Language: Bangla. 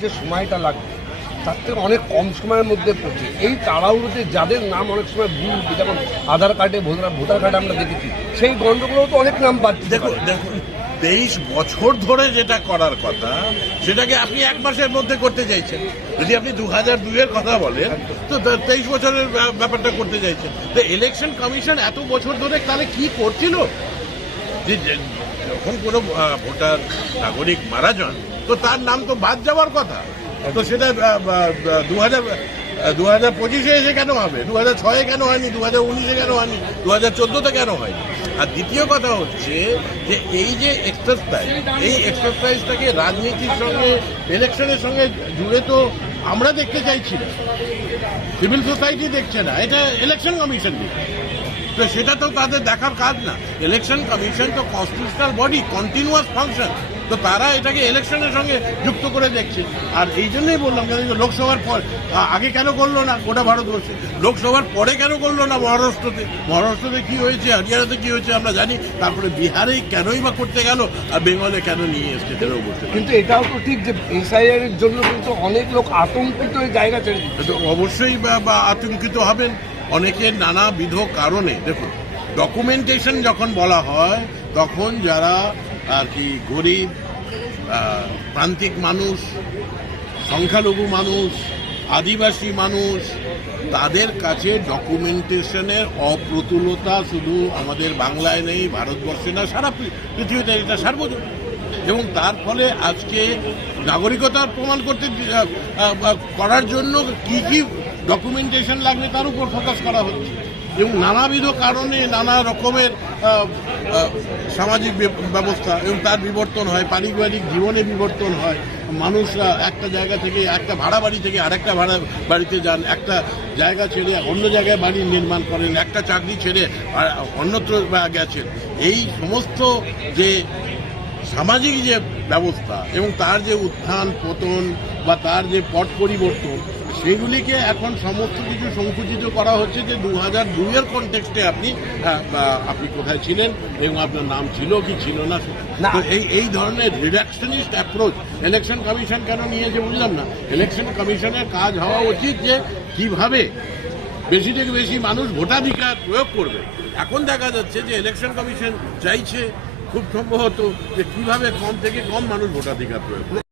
যে সময়টা লাগবে, তার থেকে অনেক কম সময়ের মধ্যে পড়ছে। এই তাড়াহুড়োতে যাদের নাম অনেক সময় ভুল যেমন আধার কার্ডে ভোটার ভোটার কার্ডে আমরা দেখেছি, সেই গণ্ডগোলও তো অনেক নাম পাচ্ছি দেখুন দেখুন, তেইশ বছর ধরে যেটা করার কথা, সেটাকে আপনি এক মাসের মধ্যে করতে চাইছেন। যদি আপনি দু হাজার দুইয়ের কথা বলেন, তো তেইশ বছরের ব্যা- ব্যাপারটা করতে চাইছেন। তো ইলেকশন কমিশন এত বছর ধরে তাহলে কি করছিল? যে- যখন কোনো ভোটার, নাগরিক মারা যান তো তার নাম তো বাদ যাওয়ার কথা। তো সেটা দু হাজার দু হাজার পঁচিশে এসে কেন হবে? দু হাজার ছয়ে কেন হয়নি? দু হাজার উনিশে কেন হয়নি? দু হাজার চোদ্দোতে কেন হয়নি? আর দ্বিতীয় কথা হচ্ছে যে এই যে এক্সারসাইজ এই এক্সারসাইজটাকে রাজনীতির সঙ্গে ইলেকশনের সঙ্গে জুড়ে তো আমরা দেখতে চাইছি না। সিভিল সোসাইটি দেখছে না। এটা ইলেকশন কমিশন তো সেটা তো তাদের দেখার কাজ না। ইলেকশন কমিশন তো কনস্টিটিউশনাল বডি কন্টিনিউয়াস ফাংশন তো তারা এটাকে ইলেকশনের সঙ্গে যুক্ত করে দেখছে। আর এই জন্যই বললাম যে লোকসভার পর আগে কেন করল না গোটা ভারতবর্ষে? লোকসভার পরে কেন করল না মহারাষ্ট্রতে? মহারাষ্ট্রতে কি হয়েছে হরিয়ানাতে কি হয়েছে আমরা জানি তারপরে বিহারে কেনই বা করতে গেল আর বেঙ্গলে কেন নিয়ে এসছে তেরো বছর কিন্তু এটাও তো ঠিক যে এসআইআর এর জন্য কিন্তু অনেক লোক আতঙ্কিত হয়ে জায়গা ছেড়ে অবশ্যই বা- বা আতঙ্কিত হবেন। অনেকের নানাবিধ কারণে দেখুন ডকুমেন্টেশন যখন বলা হয় তখন যারা আর কি গরিব প্রান্তিক মানুষ, সংখ্যালঘু মানুষ, আদিবাসী মানুষ, তাদের কাছে ডকুমেন্টেশনের অপ্রতুলতা শুধু আমাদের বাংলায় নেই, ভারতবর্ষে না, সারা পৃথিবীতে এটা সার্বজনীন। এবং তার ফলে আজকে নাগরিকতা প্রমাণ করতে করার জন্য কি কি ডকুমেন্টেশন লাগবে তার উপর ফোকাস করা হচ্ছে। এবং নানাবিধ কারণে নানা রকমের সামাজিক ব্যবস্থা এবং তার বিবর্তন হয়, পারিবারিক জীবনে বিবর্তন হয়। মানুষরা একটা জায়গা থেকে একটা ভাড়া বাড়ি থেকে আরেকটা ভাড়া বাড়িতে যান, একটা জায়গা ছেড়ে অন্য জায়গায় বাড়ি নির্মাণ করেন, একটা চাকরি ছেড়ে অন্যত্র গেছেন। এই সমস্ত যে সামাজিক যে ব্যবস্থা এবং তার যে উত্থান, পতন বা তার যে পট পরিবর্তন সেগুলিকে এখন সমস্ত কিছু সংকুচিত করা হচ্ছে যে দু হাজার দুইয়ের কনটেক্সটে আপনি আপনি কোথায় ছিলেন এবং আপনার নাম ছিল কি ছিল না। তো এই এই ধরনের রিডাকশনিস্ট অ্যাপ্রোচ ইলেকশন কমিশন কেন নিয়েছে বুঝলাম না। ইলেকশন কমিশনের কাজ হওয়া উচিত যে কীভাবে বেশি থেকে বেশি মানুষ ভোটাধিকার প্রয়োগ করবে। এখন দেখা যাচ্ছে যে ইলেকশন কমিশন চাইছে খুব সম্ভবত যে কীভাবে কম থেকে কম মানুষ ভোটাধিকার প্রয়োগ করবে।